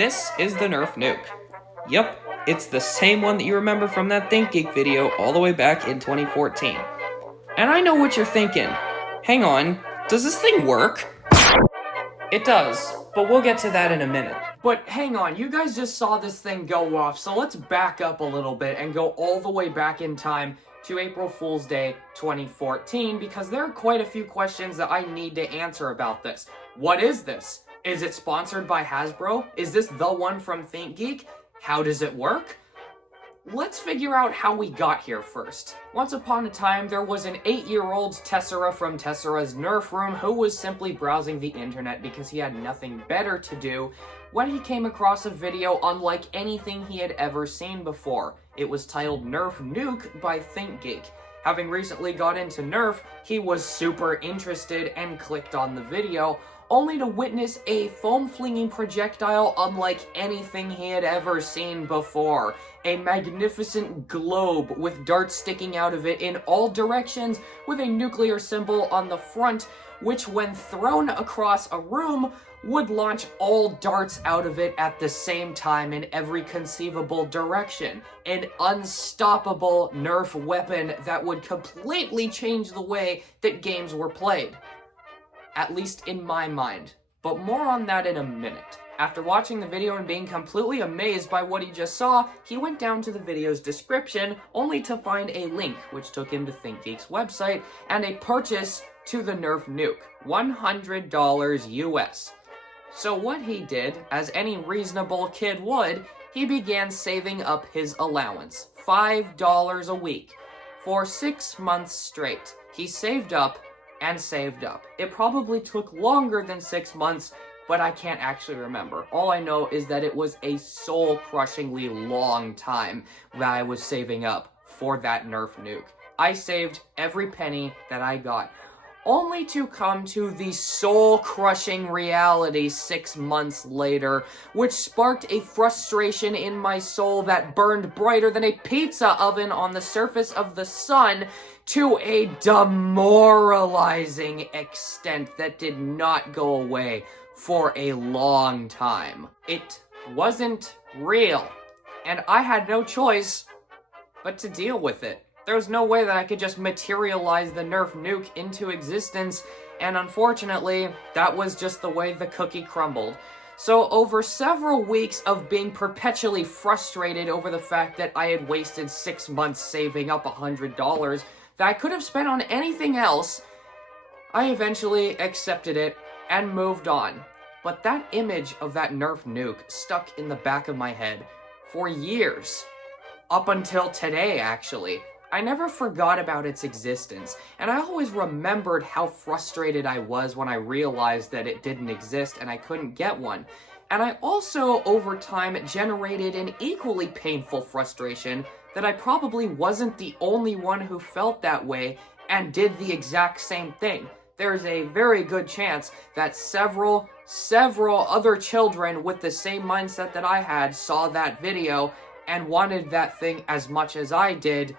This is the Nerf Nuke. Yup, it's the same one that you remember from that Thinkgeek video all the way back in 2014. And I know what you're thinking. Hang on, does this thing work? It does, but we'll get to that in a minute. But hang on, you guys just saw this thing go off, so let's back up a little bit and go all the way back in time to April Fool's Day 2014, because there are quite a few questions that I need to answer about this. What is this? Is it sponsored by Hasbro? Is this the one from Thinkgeek? How does it work? Let's figure out how we got here first. Once upon a time, there was an 8-year-old Tessera from Tessera's Nerf room who was simply browsing the internet because he had nothing better to do when he came across a video unlike anything he had ever seen before. It was titled Nerf Nuke by Thinkgeek. Having recently got into Nerf, he was super interested and clicked on the video, only to witness a foam-flinging projectile unlike anything he had ever seen before. A magnificent globe with darts sticking out of it in all directions with a nuclear symbol on the front, which when thrown across a room would launch all darts out of it at the same time in every conceivable direction. An unstoppable Nerf weapon that would completely change the way that games were played. At least in my mind. But more on that in a minute. After watching the video and being completely amazed by what he just saw, he went down to the video's description only to find a link which took him to Thinkgeek's website and a purchase to the Nerf Nuke, $100 US. So what he did, as any reasonable kid would, he began saving up his allowance, $5 a week, for 6 months straight. He saved up and saved up. It probably took longer than 6 months, but I can't actually remember. All I know is that it was a soul-crushingly long time that I was saving up for that Nerf Nuke. I saved every penny that I got, only to come to the soul-crushing reality 6 months later, which sparked a frustration in my soul that burned brighter than a pizza oven on the surface of the sun to a demoralizing extent that did not go away for a long time. It wasn't real, and I had no choice but to deal with it. There was no way that I could just materialize the Nerf Nuke into existence, and unfortunately, that was just the way the cookie crumbled. So over several weeks of being perpetually frustrated over the fact that I had wasted 6 months saving up $100 that I could have spent on anything else, I eventually accepted it and moved on. But that image of that Nerf Nuke stuck in the back of my head for years. Up until today, actually. I never forgot about its existence, and I always remembered how frustrated I was when I realized that it didn't exist and I couldn't get one. And I also, over time, generated an equally painful frustration that I probably wasn't the only one who felt that way and did the exact same thing. There's a very good chance that several other children with the same mindset that I had saw that video and wanted that thing as much as I did,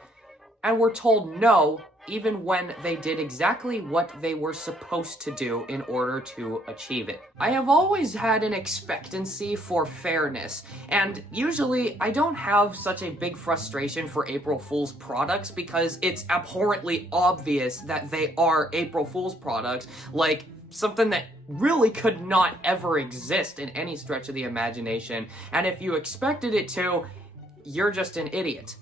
and were told no, even when they did exactly what they were supposed to do in order to achieve it. I have always had an expectancy for fairness, and usually I don't have such a big frustration for April Fool's products because it's abhorrently obvious that they are April Fool's products, like something that really could not ever exist in any stretch of the imagination, and if you expected it to, you're just an idiot.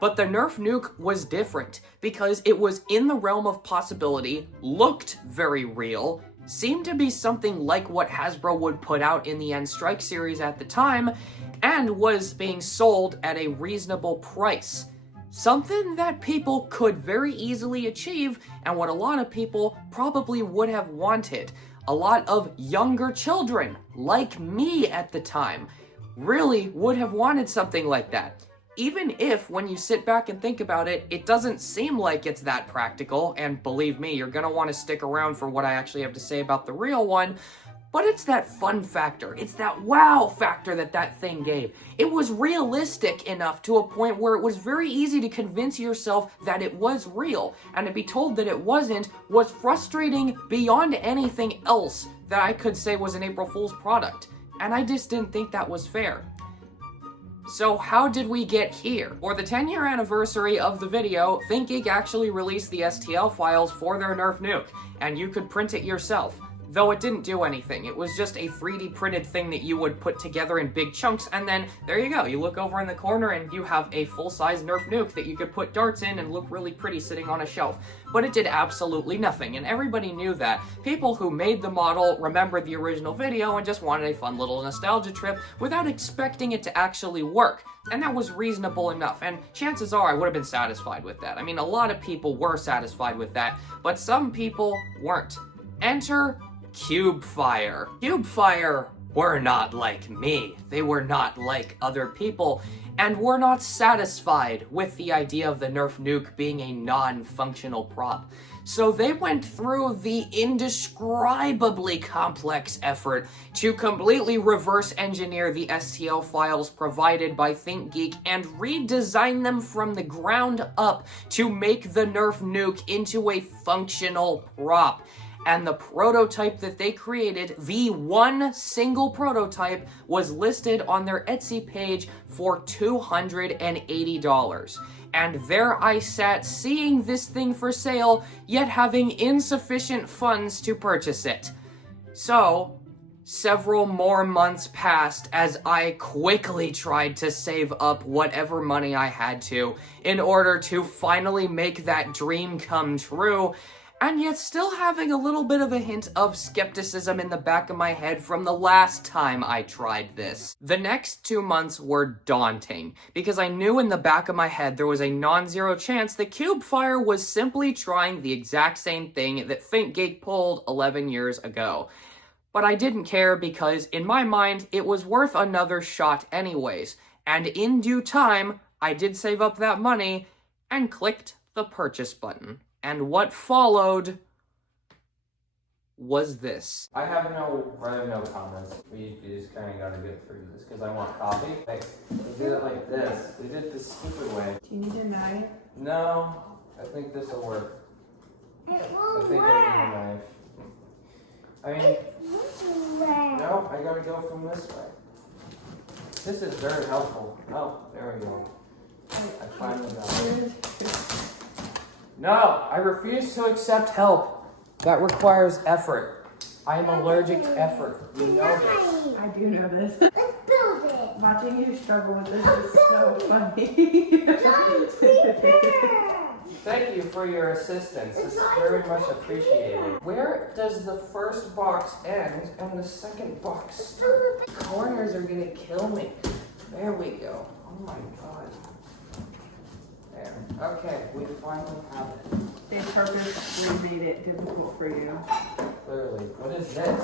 But the Nerf Nuke was different, because it was in the realm of possibility, looked very real, seemed to be something like what Hasbro would put out in the End Strike series at the time, and was being sold at a reasonable price. Something that people could very easily achieve, and what a lot of people probably would have wanted. A lot of younger children, like me at the time, really would have wanted something like that. Even if, when you sit back and think about it, it doesn't seem like it's that practical, and believe me, you're gonna want to stick around for what I actually have to say about the real one, but it's that fun factor, it's that wow factor that thing gave. It was realistic enough to a point where it was very easy to convince yourself that it was real, and to be told that it wasn't was frustrating beyond anything else that I could say was an April Fool's product. and I just didn't think that was fair. So how did we get here? For the 10-year anniversary of the video, Thinkgeek actually released the STL files for their Nerf Nuke, and you could print it yourself. Though it didn't do anything. It was just a 3D printed thing that you would put together in big chunks, and then there you go. You look over in the corner and you have a full-size Nerf Nuke that you could put darts in and look really pretty sitting on a shelf. But it did absolutely nothing, and everybody knew that. People who made the model remembered the original video and just wanted a fun little nostalgia trip without expecting it to actually work. And that was reasonable enough, and chances are I would have been satisfied with that. I mean, a lot of people were satisfied with that, but some people weren't. Enter Cubefire. Cubefire were not like me. They were not like other people, and were not satisfied with the idea of the Nerf Nuke being a non-functional prop. So they went through the indescribably complex effort to completely reverse engineer the STL files provided by Thinkgeek and redesign them from the ground up to make the Nerf Nuke into a functional prop. And the prototype that they created, the one single prototype, was listed on their Etsy page for $280. And there I sat seeing this thing for sale, yet having insufficient funds to purchase it. So, several more months passed as I quickly tried to save up whatever money I had to in order to finally make that dream come true, and yet still having a little bit of a hint of skepticism in the back of my head from the last time I tried this. The next 2 months were daunting, because I knew in the back of my head there was a non-zero chance that Cubefire was simply trying the exact same thing that Thinkgeek pulled 11 years ago. But I didn't care because, in my mind, it was worth another shot anyways, and in due time, I did save up that money and clicked the purchase button. And what followed was this. I have no comments. We just kind of got to get through this because I want coffee. Like, we did it like this. We did it the stupid way. Do you need a knife? No, I think this will work. It won't work. I need a knife. I mean, no, I gotta go from this way. This is very helpful. Oh, there we go. I finally got it. No, I refuse to accept help. That requires effort. I am allergic to effort. You know this. I do know this. Let's build it. Watching you struggle with this is so funny. Thank you for your assistance. It's very much appreciated. Where does the first box end and the second box start? The corners are gonna kill me. There we go. Oh my god. There. Okay, we finally have it. They purposely made it difficult for you. Clearly. What is this?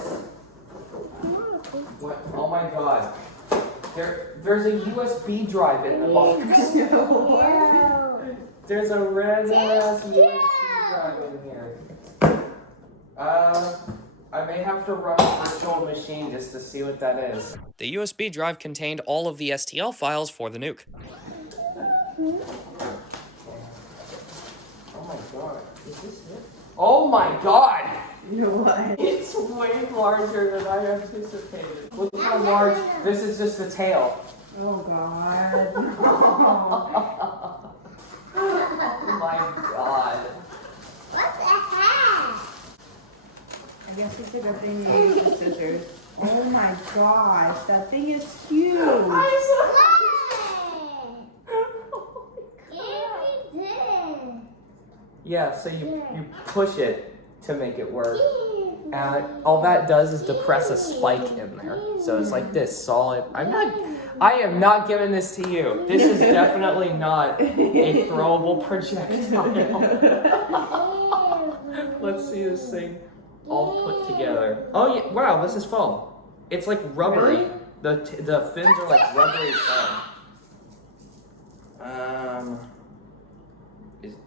What? Oh my god. There's a USB drive in the box. There's a red ass USB drive in here. I may have to run a virtual machine just to see what that is. The USB drive contained all of the STL files for the Nuke. Oh my god. Is this it? Oh my god! You know what? It's way larger than I anticipated. Look how large. This is just the tail. Oh god. Oh my god. What the heck? I guess it's a good thing you used the scissors. Oh my gosh, that thing is huge. Yeah, so you push it to make it work. And all that does is depress a spike in there. So it's like this solid. I am not giving this to you. This is definitely not a throwable projectile. Let's see this thing all put together. Oh yeah, wow, this is foam. It's like rubbery. The fins are like rubbery foam.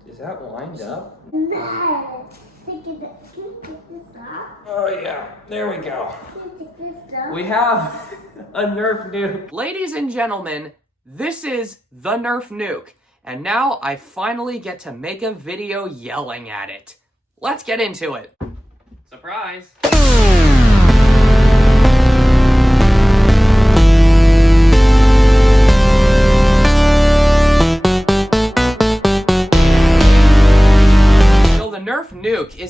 Is that lined up? No. Can you pick this up? Oh yeah, there we go. Can you pick this up? We have a Nerf Nuke. Ladies and gentlemen, this is the Nerf Nuke. And now I finally get to make a video yelling at it. Let's get into it. Surprise.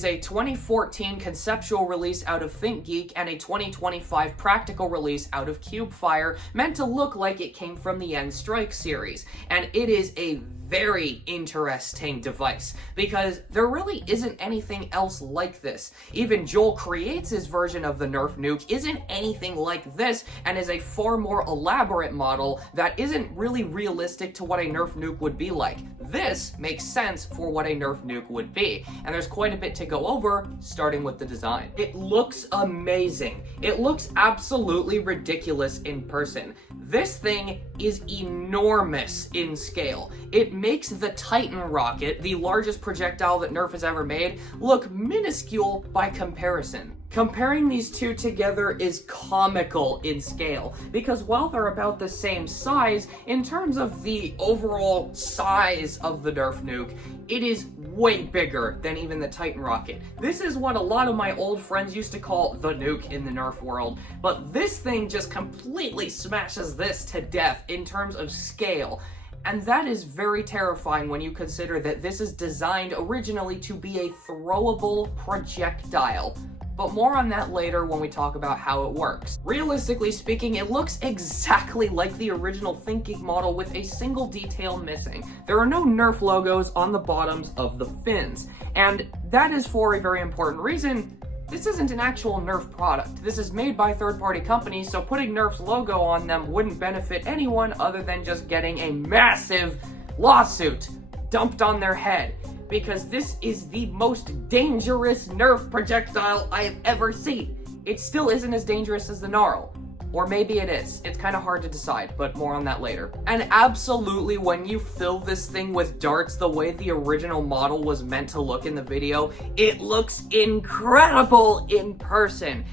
is a 2014 conceptual release out of Thinkgeek and a 2025 practical release out of Cubefire, meant to look like it came from the End Strike series. And it is a very interesting device, because there really isn't anything else like this. Even Joel Creates' version of the Nerf Nuke isn't anything like this, and is a far more elaborate model that isn't really realistic to what a Nerf Nuke would be like. This makes sense for what a Nerf Nuke would be, and there's quite a bit to go over, starting with the design. It looks amazing. It looks absolutely ridiculous in person. This thing is enormous in scale. It makes the Titan rocket, the largest projectile that Nerf has ever made, look minuscule by comparison. Comparing these two together is comical in scale, because while they're about the same size, in terms of the overall size of the Nerf Nuke, it is way bigger than even the Titan rocket. This is what a lot of my old friends used to call the nuke in the Nerf world, but this thing just completely smashes this to death in terms of scale. And that is very terrifying when you consider that this is designed originally to be a throwable projectile. But more on that later when we talk about how it works. Realistically speaking, it looks exactly like the original Thinkgeek model with a single detail missing. There are no Nerf logos on the bottoms of the fins, and that is for a very important reason. This isn't an actual Nerf product. This is made by third-party companies, so putting Nerf's logo on them wouldn't benefit anyone other than just getting a massive lawsuit dumped on their head. Because this is the most dangerous Nerf projectile I have ever seen. It still isn't as dangerous as the Gnarl. Or maybe it is. It's kind of hard to decide, but more on that later. And absolutely, when you fill this thing with darts the way the original model was meant to look in the video, it looks incredible in person.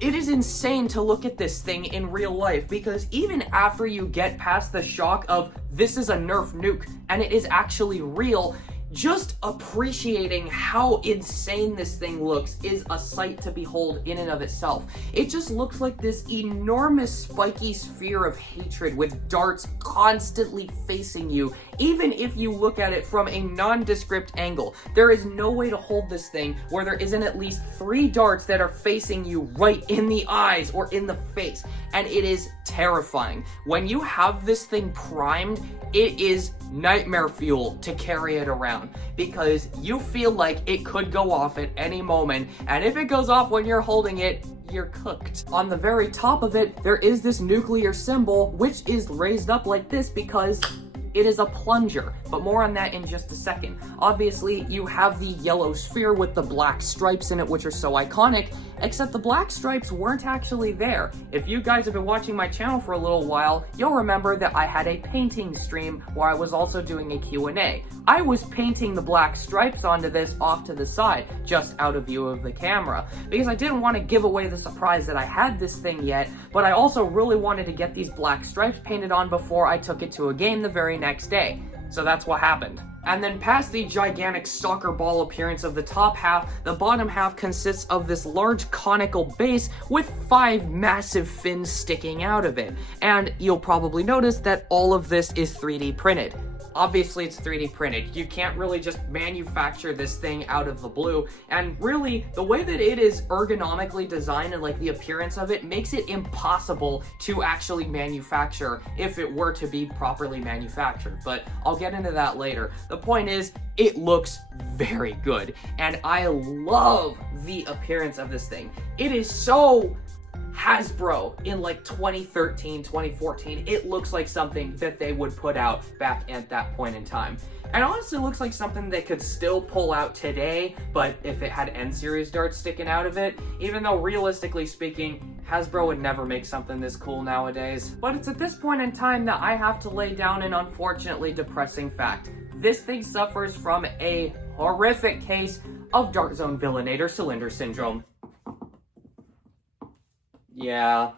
It is insane to look at this thing in real life, because even after you get past the shock of this is a Nerf Nuke and it is actually real, just appreciating how insane this thing looks is a sight to behold in and of itself. It just looks like this enormous spiky sphere of hatred with darts constantly facing you, even if you look at it from a nondescript angle. There is no way to hold this thing where there isn't at least 3 darts that are facing you right in the eyes or in the face, and it is terrifying. When you have this thing primed, it is nightmare fuel to carry it around, because you feel like it could go off at any moment, and if it goes off when you're holding it, you're cooked. On the very top of it, there is this nuclear symbol, which is raised up like this because it is a plunger, but more on that in just a second. Obviously, you have the yellow sphere with the black stripes in it, which are so iconic, except the black stripes weren't actually there. If you guys have been watching my channel for a little while, you'll remember that I had a painting stream where I was also doing a Q&A. I was painting the black stripes onto this off to the side, just out of view of the camera, because I didn't want to give away the surprise that I had this thing yet, but I also really wanted to get these black stripes painted on before I took it to a game the very next day. So that's what happened. And then past the gigantic soccer ball appearance of the top half, the bottom half consists of this large conical base with 5 massive fins sticking out of it. And you'll probably notice that all of this is 3D printed. Obviously, it's 3D printed. You can't really just manufacture this thing out of the blue. And really, the way that it is ergonomically designed and like the appearance of it makes it impossible to actually manufacture if it were to be properly manufactured. But I'll get into that later. The point is, it looks very good. And I love the appearance of this thing. It is so Hasbro in like 2013, 2014. It looks like something that they would put out back at that point in time. And honestly looks like something they could still pull out today, but if it had N-series darts sticking out of it, even though realistically speaking, Hasbro would never make something this cool nowadays. But it's at this point in time that I have to lay down an unfortunately depressing fact. This thing suffers from a horrific case of Dart Zone Villainator Cylinder Syndrome. Yeah.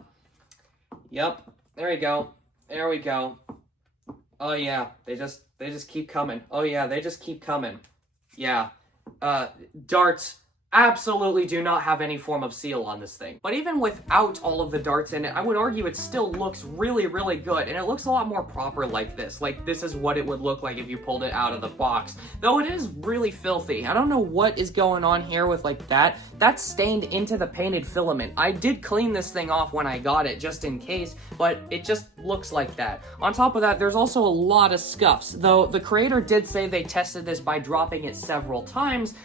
Yep. There we go. There we go. Oh yeah. They just keep coming. Oh yeah, they just keep coming. Yeah. Darts absolutely do not have any form of seal on this thing. But even without all of the darts in it, I would argue it still looks really, really good. And it looks a lot more proper like this. Like, this is what it would look like if you pulled it out of the box. Though it is really filthy. I don't know what is going on here with, like, that. That's stained into the painted filament. I did clean this thing off when I got it, just in case, but it just looks like that. On top of that, there's also a lot of scuffs. Though the creator did say they tested this by dropping it several times,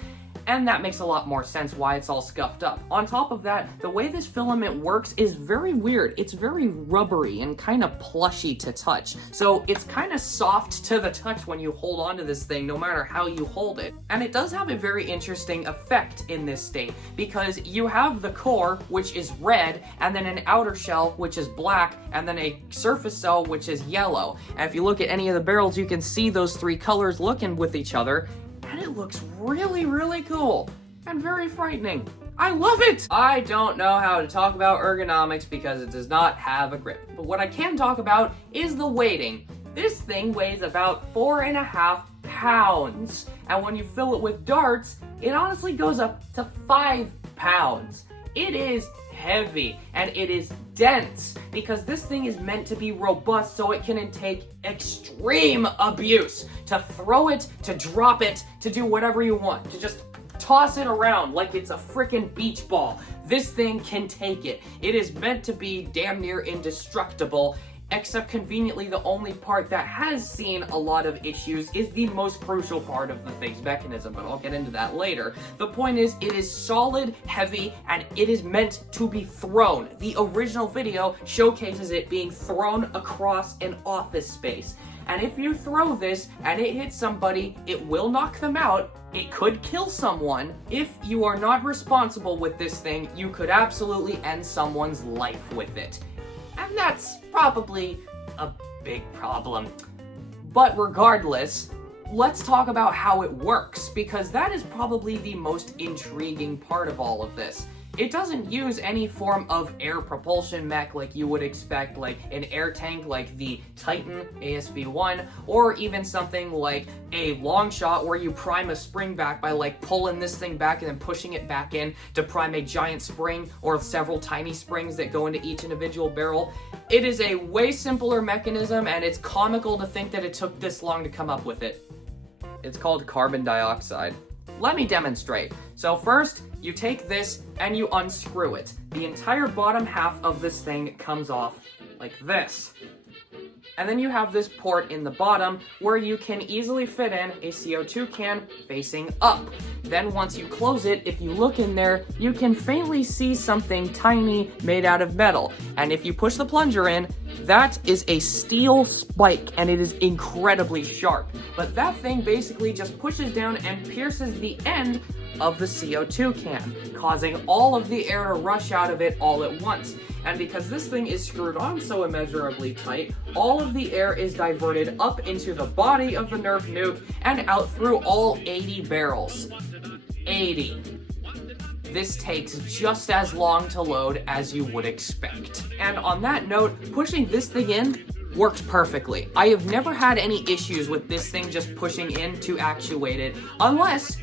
and that makes a lot more sense why it's all scuffed up. On top of that, the way this filament works is very weird. It's very rubbery and kind of plushy to touch. So it's kind of soft to the touch when you hold onto this thing, no matter how you hold it. And it does have a very interesting effect in this state, because you have the core, which is red, and then an outer shell, which is black, and then a surface cell, which is yellow. And if you look at any of the barrels, you can see those three colors looking with each other, and it looks really, really cool and very frightening. I love it! I don't know how to talk about ergonomics because it does not have a grip. But what I can talk about is the weighting. This thing weighs about 4.5 pounds. And when you fill it with darts, it honestly goes up to 5 pounds. It is heavy and it is dense because this thing is meant to be robust so it can take extreme abuse. To throw it, to drop it, to do whatever you want, to just toss it around like it's a freaking beach ball. This thing can take it. It is meant to be damn near indestructible, except conveniently the only part that has seen a lot of issues is the most crucial part of the thing's mechanism, but I'll get into that later. The point is, it is solid, heavy, and it is meant to be thrown. The original video showcases it being thrown across an office space. And if you throw this and it hits somebody, it will knock them out. It could kill someone. If you are not responsible with this thing, you could absolutely end someone's life with it. And that's probably a big problem. But regardless, let's talk about how it works, because that is probably the most intriguing part of all of this. It doesn't use any form of air propulsion mech like you would expect, like an air tank like the Titan ASV-1, or even something like a long shot where you prime a spring back by like pulling this thing back and then pushing it back in to prime a giant spring or several tiny springs that go into each individual barrel. It is a way simpler mechanism, and it's comical to think that it took this long to come up with it. It's called carbon dioxide. Let me demonstrate. So first, you take this and you unscrew it. The entire bottom half of this thing comes off like this. And then you have this port in the bottom where you can easily fit in a CO2 can facing up. Then once you close it, if you look in there, you can faintly see something tiny made out of metal. And if you push the plunger in, that is a steel spike, and it is incredibly sharp. But that thing basically just pushes down and pierces the end of the CO2 can, causing all of the air to rush out of it all at once. And because this thing is screwed on so immeasurably tight, all of the air is diverted up into the body of the Nerf Nuke and out through all 80 barrels. 80. This takes just as long to load as you would expect. And on that note, pushing this thing in works perfectly. I have never had any issues with this thing just pushing in to actuate it, unless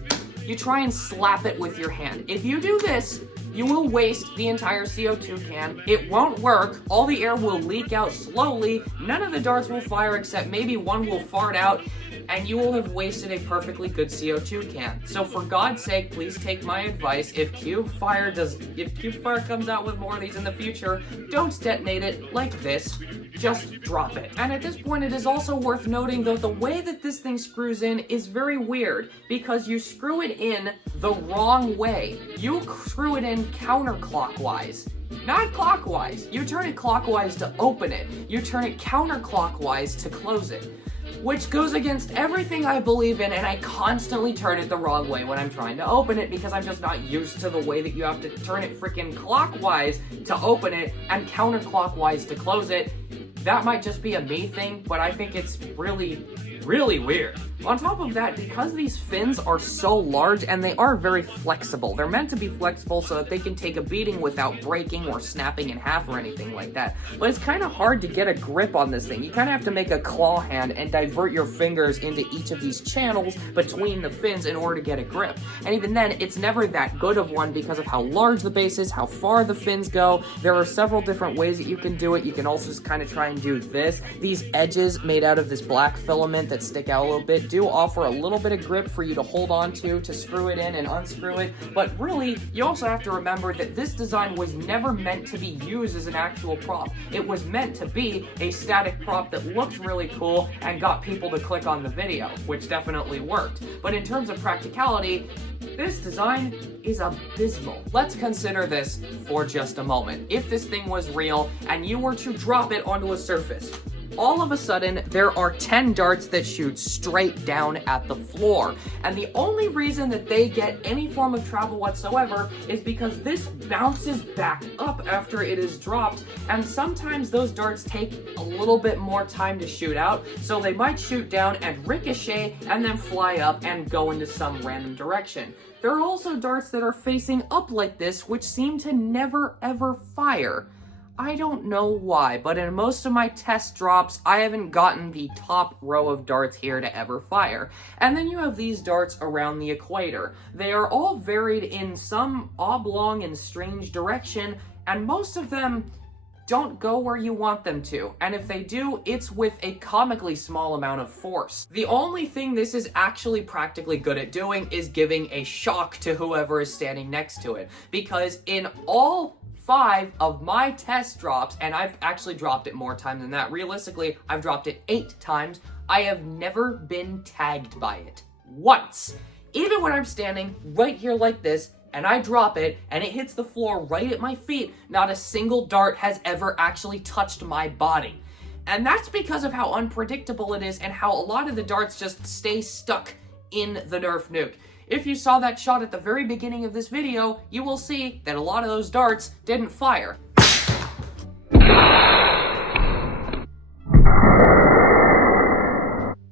you try and slap it with your hand. If you do this, you will waste the entire CO2 can. It won't work. All the air will leak out slowly. None of the darts will fire except maybe one will fart out, and you will have wasted a perfectly good CO2 can. So for God's sake, please take my advice. If Cubefire comes out with more of these in the future, don't detonate it like this. Just drop it. And at this point, it is also worth noting that the way that this thing screws in is very weird, because you screw it in the wrong way. You screw it in counterclockwise. Not clockwise. You turn it clockwise to open it. You turn it counterclockwise to close it, which goes against everything I believe in, and I constantly turn it the wrong way when I'm trying to open it because I'm just not used to the way that you have to turn it freaking clockwise to open it and counterclockwise to close it. That might just be a me thing, but I think it's really get really weird. On top of that, because these fins are so large and they are very flexible, they're meant to be flexible so that they can take a beating without breaking or snapping in half or anything like that. But it's kind of hard to get a grip on this thing. You kind of have to make a claw hand and divert your fingers into each of these channels between the fins in order to get a grip. And even then, it's never that good of one because of how large the base is, how far the fins go. There are several different ways that you can do it. You can also just kind of try and do this. These edges made out of this black filament that stick out a little bit do offer a little bit of grip for you to hold on to screw it in and unscrew it. But really, you also have to remember that this design was never meant to be used as an actual prop. It was meant to be a static prop that looked really cool and got people to click on the video, which definitely worked. But in terms of practicality, this design is abysmal. Let's consider this for just a moment. If this thing was real and you were to drop it onto a surface, all of a sudden, there are 10 darts that shoot straight down at the floor. And the only reason that they get any form of travel whatsoever is because this bounces back up after it is dropped, and sometimes those darts take a little bit more time to shoot out, so they might shoot down and ricochet and then fly up and go into some random direction. There are also darts that are facing up like this, which seem to never ever fire. I don't know why, but in most of my test drops, I haven't gotten the top row of darts here to ever fire. And then you have these darts around the equator. They are all varied in some oblong and strange direction, and most of them don't go where you want them to. And if they do, it's with a comically small amount of force. The only thing this is actually practically good at doing is giving a shock to whoever is standing next to it. Because in all 5 of my test drops, and I've actually dropped it more times than that. Realistically, I've dropped it 8 times. I have never been tagged by it. Once. Even when I'm standing right here like this, and I drop it, and it hits the floor right at my feet, not a single dart has ever actually touched my body. And that's because of how unpredictable it is and how a lot of the darts just stay stuck in the Nerf Nuke. If you saw that shot at the very beginning of this video, you will see that a lot of those darts didn't fire.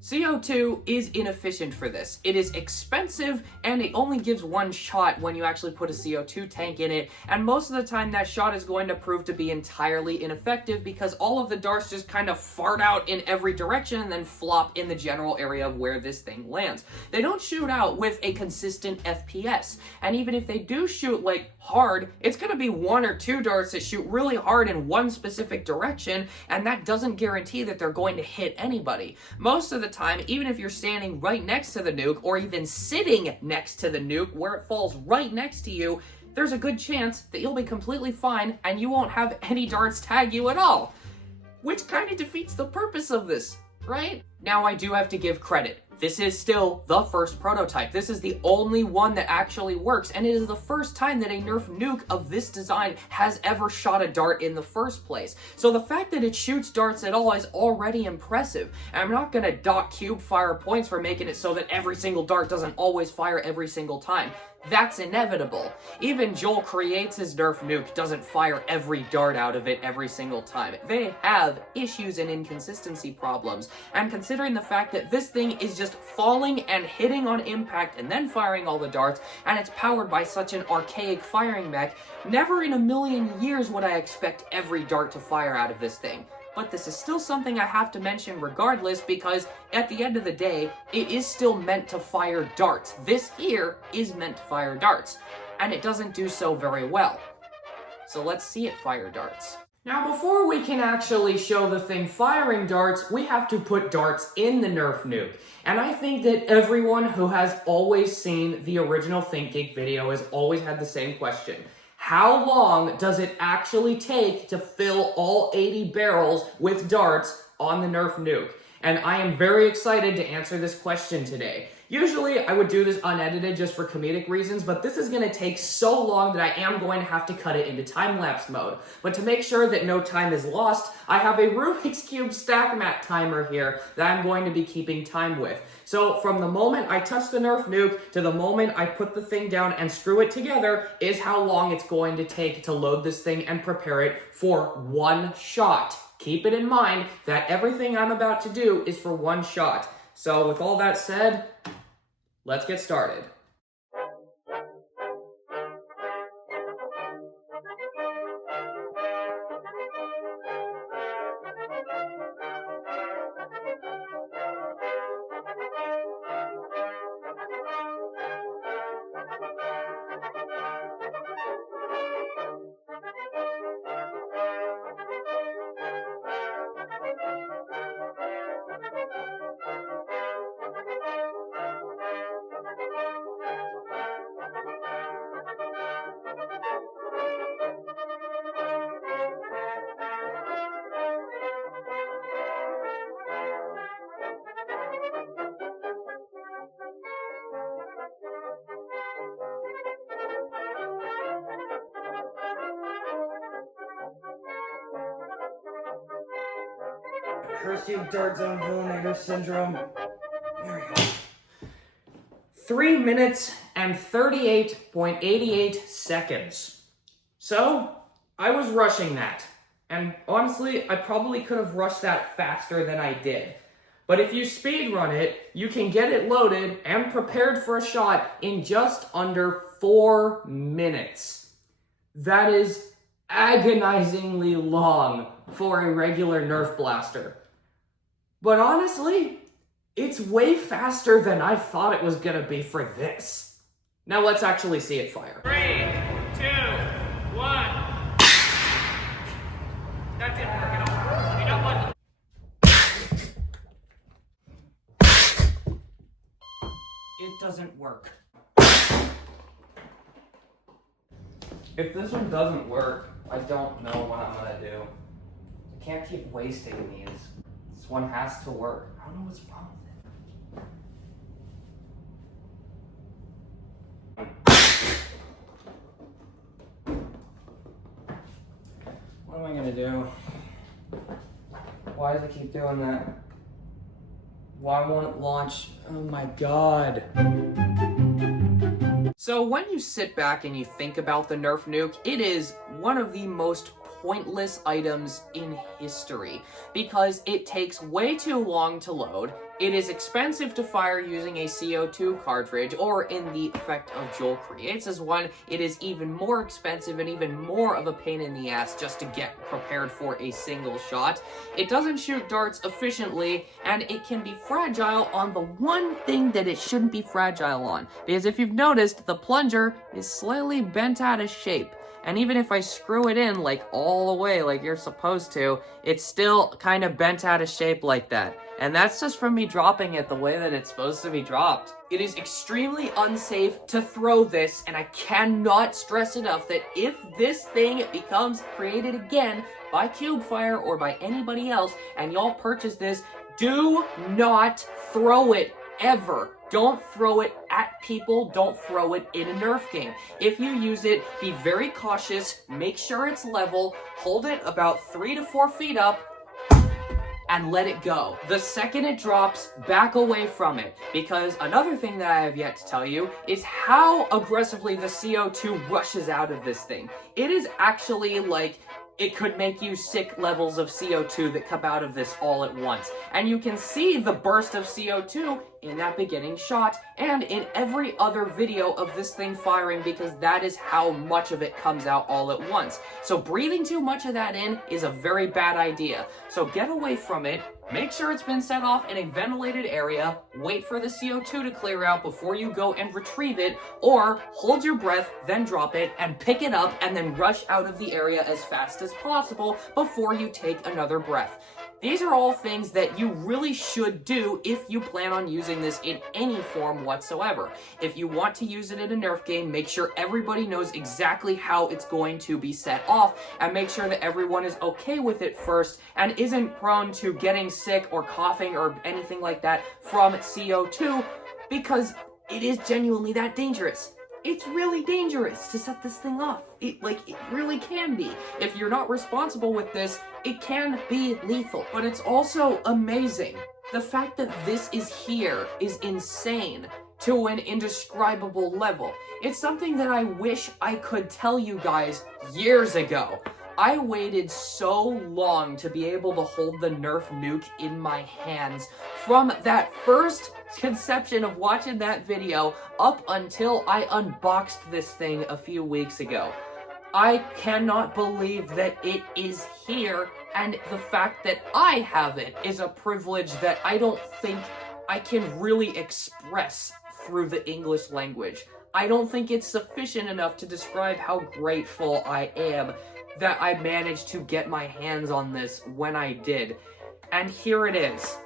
CO2 is inefficient for this. It is expensive, and it only gives one shot when you actually put a CO2 tank in it, and most of the time that shot is going to prove to be entirely ineffective because all of the darts just kind of fart out in every direction and then flop in the general area of where this thing lands. They don't shoot out with a consistent FPS, and even if they do shoot like hard, it's going to be 1 or 2 darts that shoot really hard in one specific direction, and that doesn't guarantee that they're going to hit anybody. Most of the time, even if you're standing right next to the nuke or even sitting next to the nuke where it falls right next to you, there's a good chance that you'll be completely fine and you won't have any darts tag you at all. Which kind of defeats the purpose of this, right? Now, I do have to give credit. This is still the first prototype. This is the only one that actually works, and it is the first time that a Nerf Nuke of this design has ever shot a dart in the first place. So the fact that it shoots darts at all is already impressive. And I'm not gonna dock Cubefire points for making it so that every single dart doesn't always fire every single time. That's inevitable. Even Joel Creates his Nerf Nuke doesn't fire every dart out of it every single time. They have issues and inconsistency problems, and considering the fact that this thing is just falling and hitting on impact and then firing all the darts, and it's powered by such an archaic firing mech, never in a million years would I expect every dart to fire out of this thing. But this is still something I have to mention regardless because at the end of the day, it is still meant to fire darts. This here is meant to fire darts, and it doesn't do so very well. So let's see it fire darts. Now, before we can actually show the thing firing darts, we have to put darts in the Nerf Nuke. And I think that everyone who has always seen the original Thinkgeek video has always had the same question. How long does it actually take to fill all 80 barrels with darts on the Nerf Nuke? And I am very excited to answer this question today. Usually I would do this unedited just for comedic reasons, but this is going to take so long that I am going to have to cut it into time-lapse mode. But to make sure that no time is lost, I have a Rubik's Cube stack mat timer here that I'm going to be keeping time with. So from the moment I touch the Nerf Nuke to the moment I put the thing down and screw it together is how long it's going to take to load this thing and prepare it for one shot. Keep it in mind that everything I'm about to do is for one shot. So with all that said, let's get started. Curse you, Dart Zone Villainator Syndrome. There we go. 3 minutes and 38.88 seconds. So, I was rushing that. And honestly, I probably could have rushed that faster than I did. But if you speedrun it, you can get it loaded and prepared for a shot in just under 4 minutes. That is agonizingly long for a regular Nerf blaster. But honestly, it's way faster than I thought it was gonna be for this. Now let's actually see it fire. 3, 2, 1. That didn't work at all. You know what? It doesn't work. If this one doesn't work, I don't know what I'm gonna do. I can't keep wasting these. This one has to work. I don't know what's wrong with it. What am I gonna do? Why does it keep doing that? Why won't it launch? Oh my god. So when you sit back and you think about the Nerf Nuke, it is one of the most pointless items in history because it takes way too long to load, it is expensive to fire using a CO2 cartridge, or in the effect of Joel creates as one, it is even more expensive and even more of a pain in the ass just to get prepared for a single shot. It doesn't shoot darts efficiently, and it can be fragile on the one thing that it shouldn't be fragile on, because if you've noticed, the plunger is slightly bent out of shape. And even if I screw it in, like, all the way like you're supposed to, it's still kind of bent out of shape like that. And that's just from me dropping it the way that it's supposed to be dropped. It is extremely unsafe to throw this, and I cannot stress enough that if this thing becomes created again by Cubefire or by anybody else, and y'all purchase this, do not throw it ever. Don't throw it at people, don't throw it in a Nerf game. If you use it, be very cautious, make sure it's level, hold it about 3 to 4 feet up, and let it go. The second it drops, back away from it. Because another thing that I have yet to tell you is how aggressively the CO2 rushes out of this thing. It is actually like, it could make you sick levels of CO2 that come out of this all at once. And you can see the burst of CO2 in that beginning shot and in every other video of this thing firing, because that is how much of it comes out all at once. So breathing too much of that in is a very bad idea. So get away from it, make sure it's been set off in a ventilated area, wait for the CO2 to clear out before you go and retrieve it, or hold your breath, then drop it, and pick it up, and then rush out of the area as fast as possible before you take another breath. These are all things that you really should do if you plan on using this in any form whatsoever. If you want to use it in a Nerf game, make sure everybody knows exactly how it's going to be set off, and make sure that everyone is okay with it first and isn't prone to getting sick or coughing or anything like that from CO2, because it is genuinely that dangerous. It's really dangerous to set this thing off. It really can be. If you're not responsible with this, it can be lethal. But it's also amazing. The fact that this is here is insane to an indescribable level. It's something that I wish I could tell you guys years ago. I waited so long to be able to hold the Nerf Nuke in my hands from that first conception of watching that video up until I unboxed this thing a few weeks ago. I cannot believe that it is here, and the fact that I have it is a privilege that I don't think I can really express through the English language. I don't think it's sufficient enough to describe how grateful I am that I managed to get my hands on this when I did. And here it is,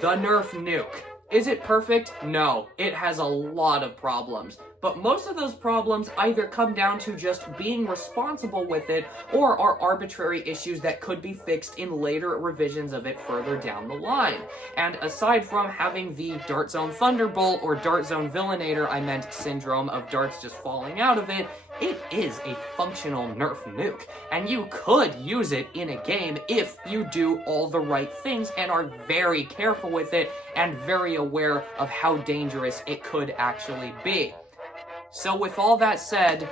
the Nerf Nuke. Is it perfect? No, it has a lot of problems. But most of those problems either come down to just being responsible with it, or are arbitrary issues that could be fixed in later revisions of it further down the line. And aside from having the Dart Zone Thunderbolt or Dart Zone Villainator, I meant syndrome of darts just falling out of it, it is a functional Nerf Nuke, and you could use it in a game if you do all the right things and are very careful with it and very aware of how dangerous it could actually be. So with all that said,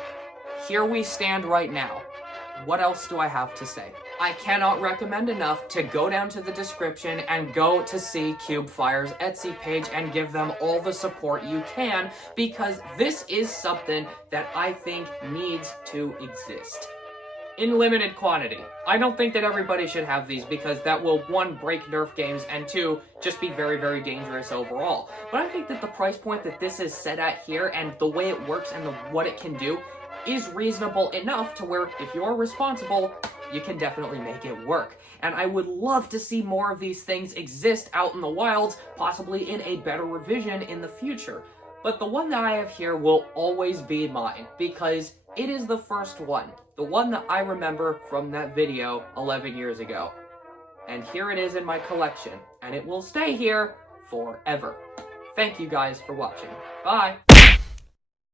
here we stand right now. What else do I have to say? I cannot recommend enough to go down to the description and go to see Cubefire's Etsy page and give them all the support you can, because this is something that I think needs to exist. In limited quantity. I don't think that everybody should have these because that will, one, break Nerf games, and two, just be very, very dangerous overall. But I think that the price point that this is set at here and the way it works and what it can do is reasonable enough to where if you're responsible, you can definitely make it work. And I would love to see more of these things exist out in the wilds, possibly in a better revision in the future. But the one that I have here will always be mine, because it is the first one. The one that I remember from that video 11 years ago. And here it is in my collection, and it will stay here forever. Thank you guys for watching. Bye!